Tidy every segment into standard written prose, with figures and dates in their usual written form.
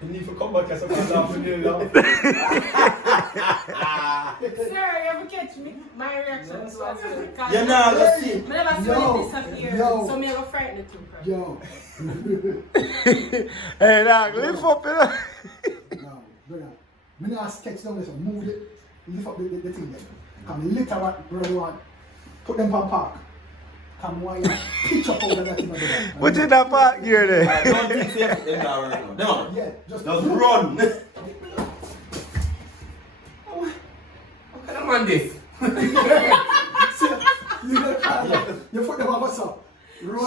You need to come back as a man after the love. Sir, you ever catch me? My reaction was well. You're not gonna see. I never see when it disappear. So me go frightened too. Yo. Hey, dog, lift up, you know. No, brother. Me not sketch down this one. Move it. Lift up the thing there. Come later what brother want. Put them on park. Come why you pitch up over that thing. Put in that park gear there. I don't think they have them down right now. No. Yeah, just run. How can I man this? You put them on what's up.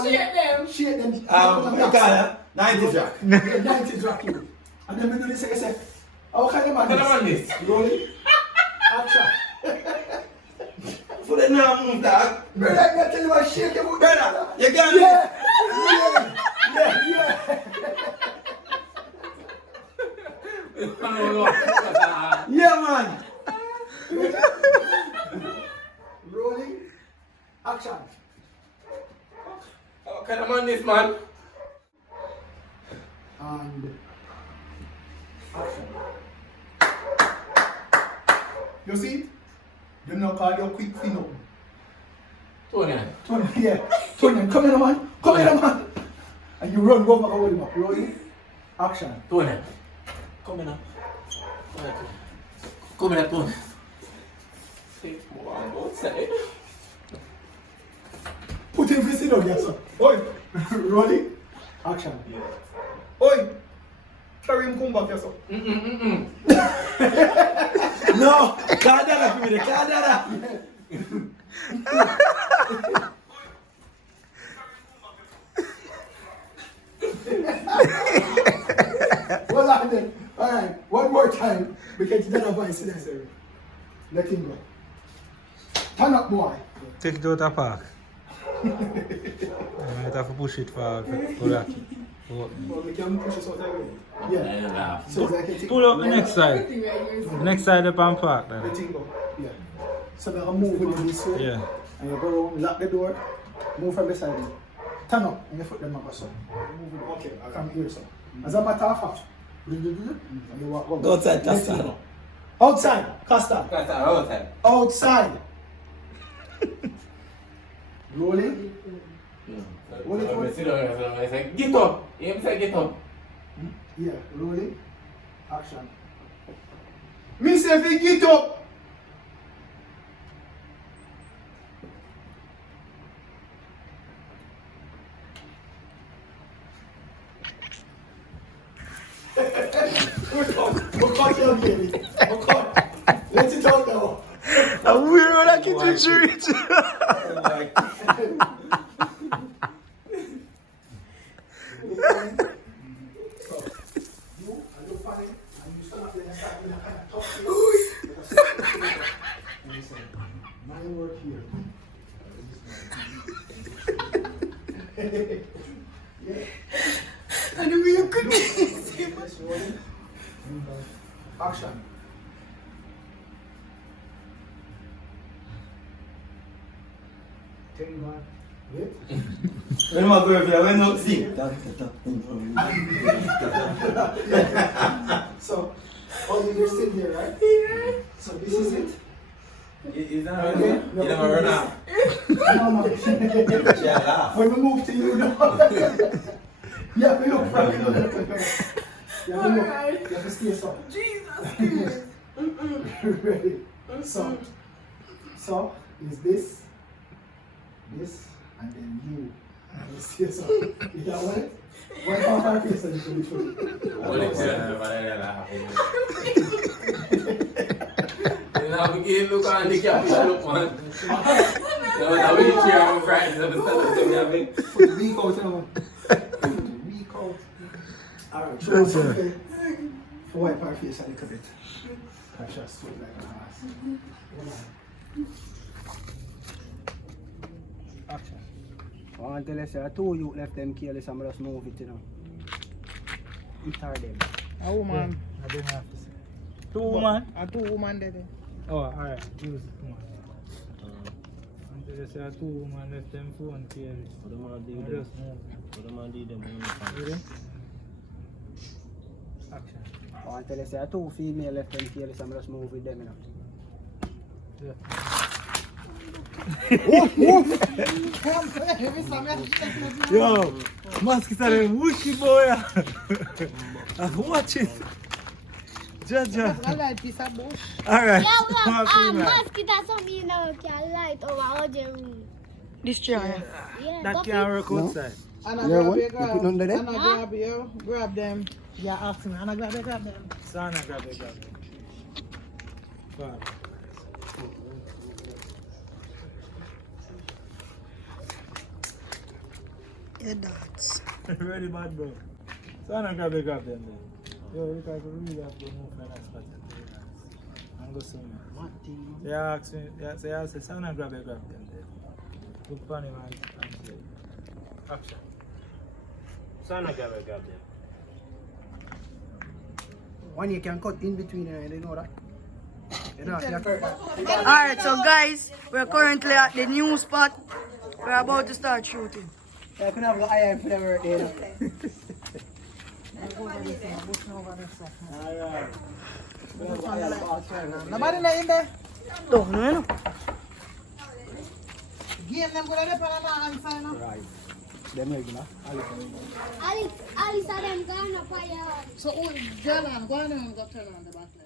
Shake them. Shake them. What you call that? 90 jack. Yeah, 90 drop you. And then we do this again. How can you How can I man this? this? Rolling. Action. For the now move dog. Brother, I'm telling you about shake your foot. Brother, you got Yeah, man. Rolling. Action. How can I man this, man? And action. You see it? You know call your quick thing up. Tony. Tony, yeah. Tony, come here, man. Come here, man. And you run, go back and hold him up. Rolling. Action. Tony. Come in now. Come here, Tony. Take one outside. Put him face down, yes, sir. Oi. Rolling. Action. Oi. Carry him come back, yes, sir. No. Kadara for me. Kadara. Well, then. All right. One more time. Because you don't have voice there, sir. Let him go. Turn up, boy. Take it out of the park. I might have to push it for that. Well, we can push this out again. Yeah. So that can take. Pull up the next side. The next side up on park. Let Then. him go. Yeah. So now move with this way. Yeah. And you go around, lock the door, move from beside him. Turn up and you foot them up so. Okay, I come here, so. As a matter of fact, and you walk over. Go outside, Costa. Outside, Costa. Outside. Outside. Rolling. Sit down. I say, get up. You say get up. Yeah, rolling. Action. Me say if you get up. Cut your baby. Cut. Let it out now. I'm weird when I get to treat. My work here. And we could be. Action. Take one. Wait. When my girlfriend went up see. So, you're still here, right? So this is it? Is that right? You never run out. No. When we move to you, no. Yeah, we look from you. Yeah, we look. You have to stay so. Jesus. Ready? So is this, and then you. You stay so. You got one? One part of face and you can be true. Now we can look on the cap. Look man. Now we can cheer on Friday. Put the week out now. Put the week out. Alright, show us something. Wipe our face a little bit. Catch us sweat like a horse. Action. I want to tell you, sir, two you left them careless and just move it, you know. You tired them. A woman. I didn't have to say. Two woman? A two woman there. Oh, alright. Use woman. Until they say two woman left them phone careless. What am I I doing? just move. What am I doing? Ready? Action. Oh, until they say two female left and kill some just move with them, you know. Yo, Mask are whooshy boy. Watch it. Jaja. I like piece of bush. Alright. Yeah, Come on, mosquito something you know can light over all the room. Destroy. Yeah, that copy. can't work outside. And Yeah, I grab what? you, You grab. put under there? And I grab you, grab them. Yeah, ask me. And I grab them. Sana grab it. Fine. Yeah, that's. Ready, bad bro. Sana grab them then. Yo, look like we really have to move from that spot. I'm go soon. Yeah, ask me. Yeah, say Sana grab them then. Look funny man. Action. Sana grab them. One you can cut in between, you know that. You know, Alright, so guys, we're currently at the new spot. We're about to start shooting. I couldn't have the iron for the work there. Nobody not in there? Don't know. Game them good at the answer, no? Right. Them regular. Alice, them gonna fire. So, Jalan, go on and go turn on the back.